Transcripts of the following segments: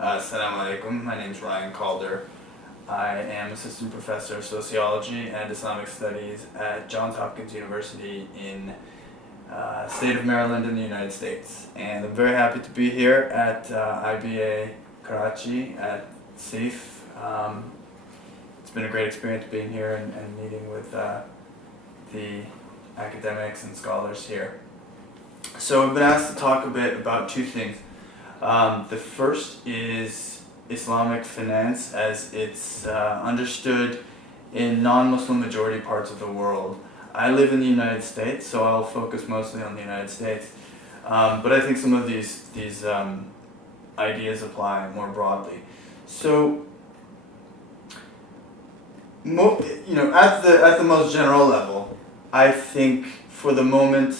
Assalamu alaikum. My name is Ryan Calder. I am Assistant Professor of Sociology and Islamic Studies at Johns Hopkins University in state of Maryland in the United States. And I'm very happy to be here at IBA Karachi at CEIF. It's been a great experience being here and meeting with the academics and scholars here. So I've been asked to talk a bit about two things. The first is Islamic finance as it's understood in non-Muslim majority parts of the world. I live in the United States, so I'll focus mostly on the United States. But I think some of these ideas apply more broadly. So, at the most general level, I think for the moment,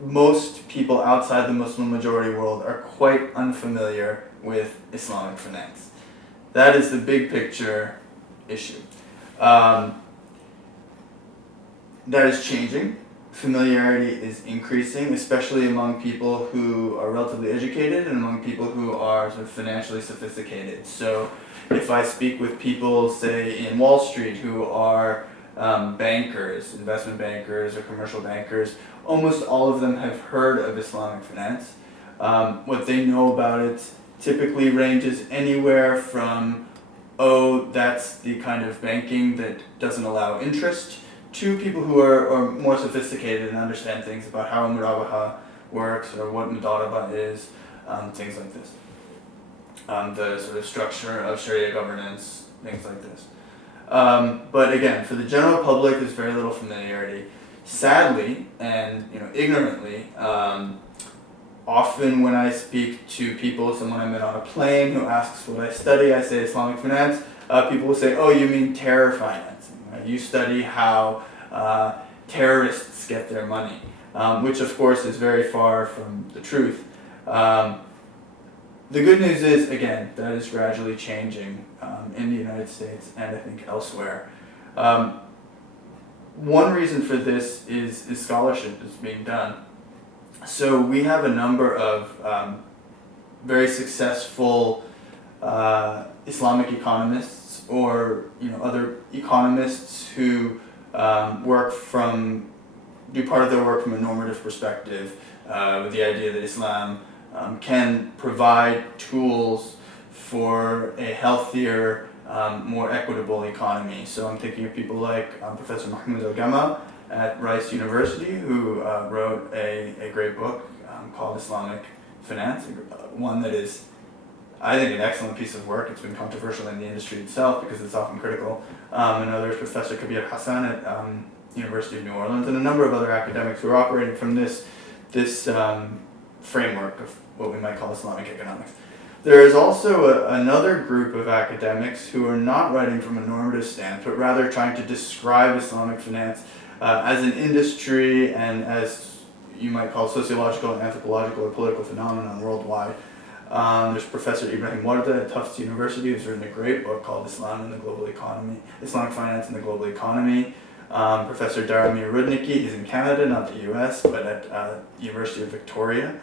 most people outside the Muslim majority world are quite unfamiliar with Islamic finance. That is the big picture issue. That is changing. Familiarity is increasing, especially among people who are relatively educated and among people who are sort of financially sophisticated. So if I speak with people, say, in Wall Street who are bankers, investment bankers or commercial bankers, almost all of them have heard of Islamic finance. What they know about it typically ranges anywhere from, oh, that's the kind of banking that doesn't allow interest, to people who are more sophisticated and understand things about how murabaha works or what mudaraba is, things like this. The sort of structure of Sharia governance, things like this. But again, for the general public, there's very little familiarity. Sadly, and ignorantly, often when I speak to people, someone I met on a plane who asks what I study, I say Islamic finance. People will say, "Oh, you mean terror financing? Right? You study how terrorists get their money," which of course is very far from the truth. The good news is, again, that is gradually changing in the United States and I think elsewhere. One reason for this is scholarship that's being done. So we have a number of very successful Islamic economists or other economists who do part of their work from a normative perspective with the idea that Islam can provide tools for a healthier, more equitable economy. So I'm thinking of people like Professor Mahmoud Al-Gama at Rice University, who wrote a great book called Islamic Finance, one that is, I think, an excellent piece of work. It's been controversial in the industry itself because it's often critical. Another is Professor Kabir Hassan at University of New Orleans, and a number of other academics who are operating from this framework of what we might call Islamic economics. There is also another group of academics who are not writing from a normative stance, but rather trying to describe Islamic finance as an industry and as you might call sociological, anthropological, or political phenomenon worldwide. There's Professor Ibrahim Warda at Tufts University, who's written a great book called Islam and the Global Economy, Islamic Finance and the Global Economy. Professor Daramir Rudnicki, he's in Canada, not the US, but at University of Victoria,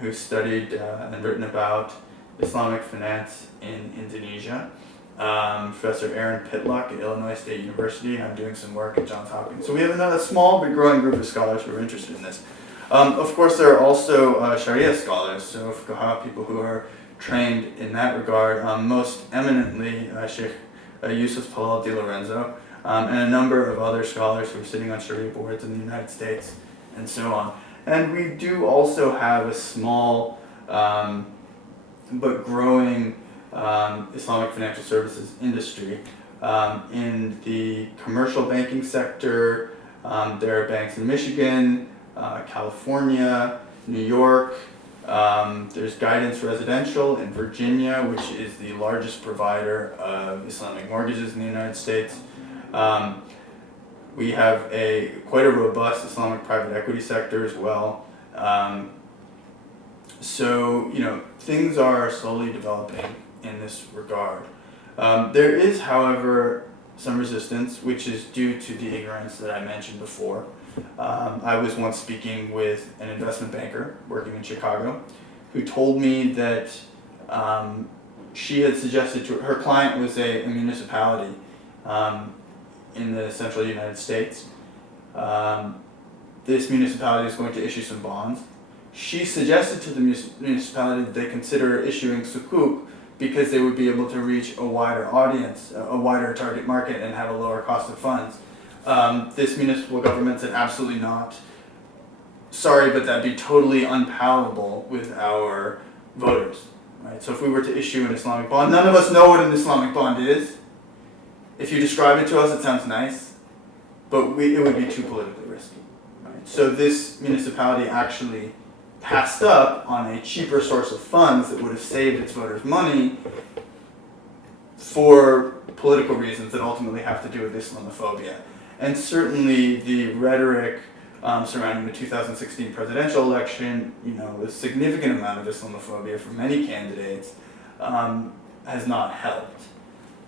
who studied and written about Islamic finance in Indonesia. Professor Aaron Pitlock at Illinois State University, and I'm doing some work at Johns Hopkins. So we have another small but growing group of scholars who are interested in this. Of course, there are also Sharia scholars, so fuqaha, people who are trained in that regard, most eminently Sheikh Yusuf Palal Di Lorenzo, and a number of other scholars who are sitting on Sharia boards in the United States, and so on. And we do also have a small but growing Islamic financial services industry. In the commercial banking sector, there are banks in Michigan, California, New York. There's Guidance Residential in Virginia, which is the largest provider of Islamic mortgages in the United States. We have quite a robust Islamic private equity sector as well. So things are slowly developing in this regard. There is, however, some resistance, which is due to the ignorance that I mentioned before. I was once speaking with an investment banker working in Chicago who told me that she had suggested to her client was a municipality in the central United States. This municipality is going to issue some bonds. She suggested to the municipality that they consider issuing sukuk because they would be able to reach a wider audience, a wider target market, and have a lower cost of funds. This municipal government said absolutely not. Sorry, but that'd be totally unpalatable with our voters. Right? So if we were to issue an Islamic bond, none of us know what an Islamic bond is. If you describe it to us, it sounds nice, but it would be too politically risky. Right? So this municipality actually passed up on a cheaper source of funds that would have saved its voters money for political reasons that ultimately have to do with Islamophobia. And certainly the rhetoric surrounding the 2016 presidential election, a significant amount of Islamophobia from many candidates has not helped.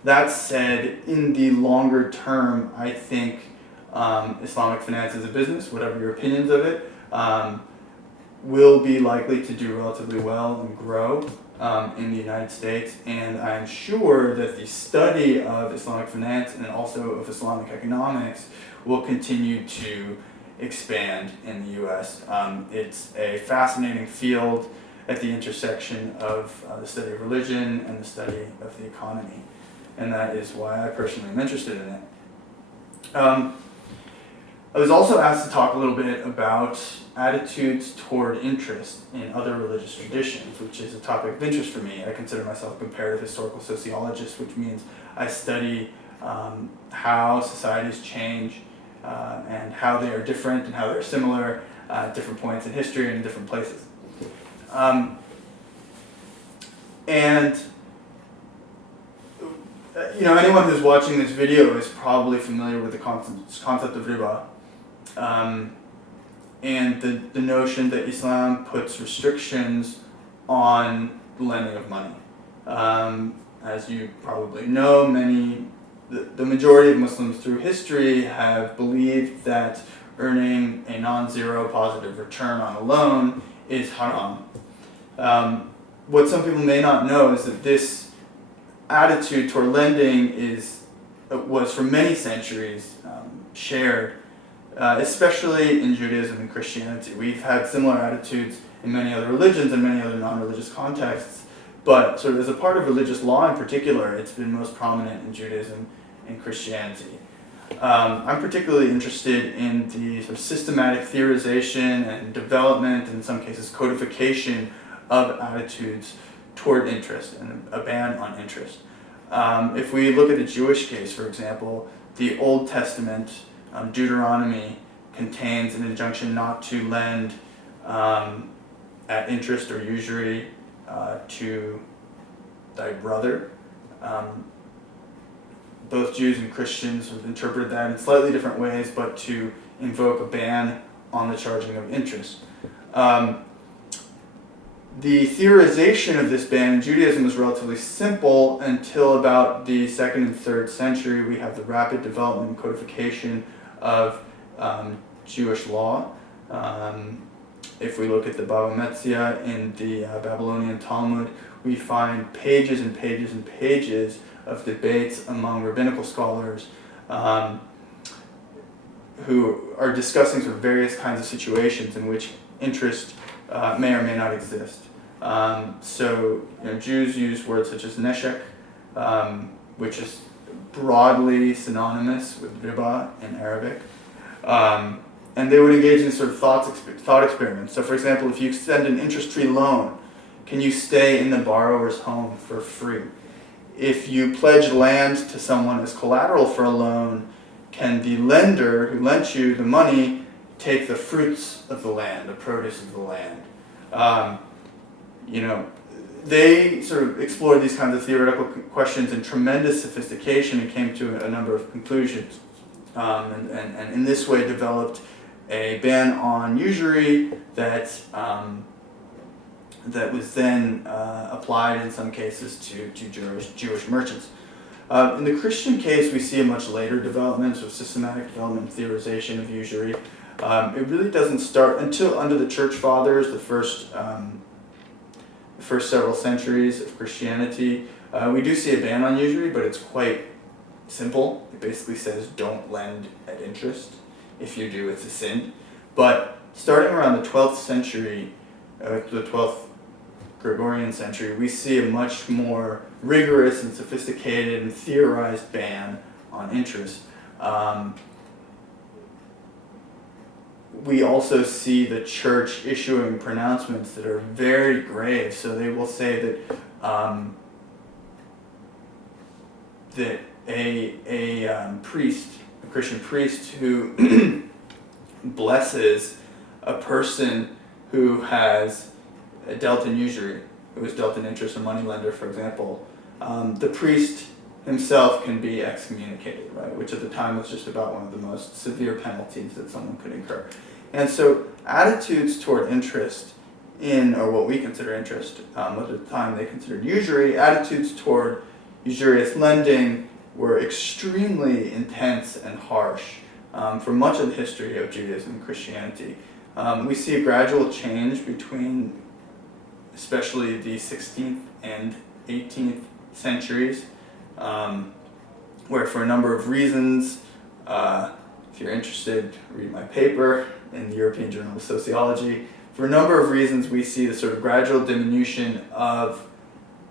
That said, in the longer term, I think Islamic finance as a business, whatever your opinions of it, will be likely to do relatively well and grow in the United States, and I'm sure that the study of Islamic finance and also of Islamic economics will continue to expand in the U.S. It's a fascinating field at the intersection of the study of religion and the study of the economy, and that is why I personally am interested in it. I was also asked to talk a little bit about attitudes toward interest in other religious traditions, which is a topic of interest for me. I consider myself a comparative historical sociologist, which means I study how societies change and how they are different and how they're similar at different points in history and in different places. Anyone who's watching this video is probably familiar with the concept of riba. And the notion that Islam puts restrictions on the lending of money. As you probably know, the majority of Muslims through history have believed that earning a non-zero positive return on a loan is haram. What some people may not know is that this attitude toward lending was for many centuries shared, especially in Judaism and Christianity. We've had similar attitudes in many other religions and many other non-religious contexts, but sort of as a part of religious law in particular, it's been most prominent in Judaism and Christianity. I'm particularly interested in the sort of systematic theorization and development, and in some cases codification, of attitudes toward interest and a ban on interest. If we look at the Jewish case, for example, the Old Testament Deuteronomy contains an injunction not to lend at interest or usury to thy brother. Both Jews and Christians have interpreted that in slightly different ways, but to invoke a ban on the charging of interest. The theorization of this ban in Judaism was relatively simple until about the 2nd and 3rd century. We have the rapid development and codification of Jewish law. If we look at the Bava Metzia in the Babylonian Talmud, we find pages and pages and pages of debates among rabbinical scholars who are discussing sort of various kinds of situations in which interest may or may not exist. Jews use words such as neshek, which is broadly synonymous with riba in Arabic. And they would engage in sort of thought experiments. So for example, if you extend an interest-free loan, can you stay in the borrower's home for free? If you pledge land to someone as collateral for a loan, can the lender who lent you the money take the fruits of the land, the produce of the land? They sort of explored these kinds of theoretical questions in tremendous sophistication and came to a number of conclusions. And in this way developed a ban on usury that was then applied in some cases to Jewish merchants. In the Christian case, we see a much later development, so systematic development and theorization of usury. It really doesn't start until under the Church Fathers, the first the first several centuries of Christianity. We do see a ban on usury, but it's quite simple. It basically says don't lend at interest. If you do, it's a sin. But starting around the 12th century, the 12th Gregorian century, we see a much more rigorous and sophisticated and theorized ban on interest. We also see the church issuing pronouncements that are very grave. So they will say that that a priest, a Christian priest who blesses a person who has dealt in usury, who has dealt in interest, a moneylender, for example, the priest himself can be excommunicated, right? Which at the time was just about one of the most severe penalties that someone could incur. And so attitudes toward interest or what we consider interest, at the time they considered usury, attitudes toward usurious lending were extremely intense and harsh for much of the history of Judaism and Christianity. We see a gradual change between especially the 16th and 18th centuries, where for a number of reasons, if you're interested, read my paper in the European Journal of Sociology. For a number of reasons, we see the sort of gradual diminution of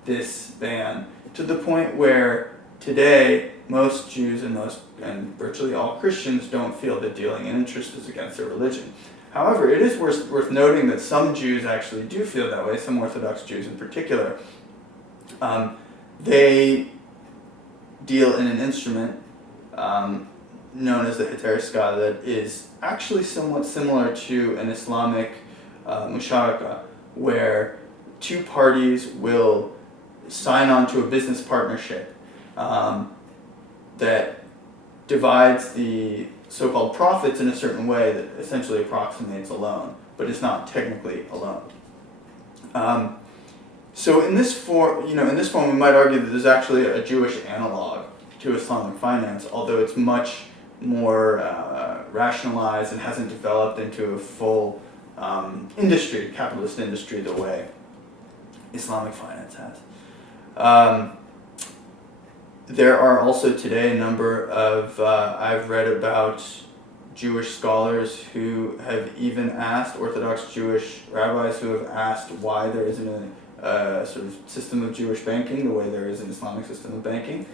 this ban to the point where today most Jews and virtually all Christians don't feel that dealing in interest is against their religion. However, it is worth noting that some Jews actually do feel that way, some Orthodox Jews in particular. They deal in an instrument known as the heteroskala that is actually somewhat similar to an Islamic musharaka, where two parties will sign on to a business partnership that divides the so-called profits in a certain way that essentially approximates a loan, but is not technically a loan. So in this form, we might argue that there's actually a Jewish analog to Islamic finance, although it's much more rationalized and hasn't developed into a full industry, capitalist industry, the way Islamic finance has. There are also today a number of, I've read about Jewish scholars who have even asked, Orthodox Jewish rabbis who have asked why there isn't a sort of system of Jewish banking the way there is an Islamic system of banking.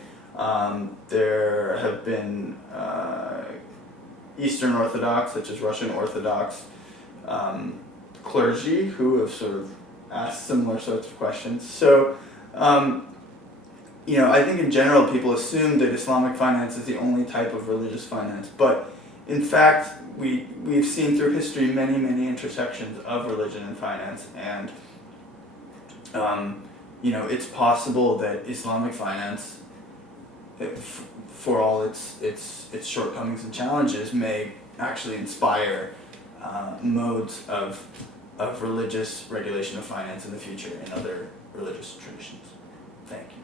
There have been Eastern Orthodox, such as Russian Orthodox clergy who have sort of asked similar sorts of questions. So, I think in general people assume that Islamic finance is the only type of religious finance, but in fact we've seen through history many, many intersections of religion and finance, and it's possible that Islamic finance, for all its shortcomings and challenges, may actually inspire modes of religious regulation of finance in the future in other religious traditions. Thank you.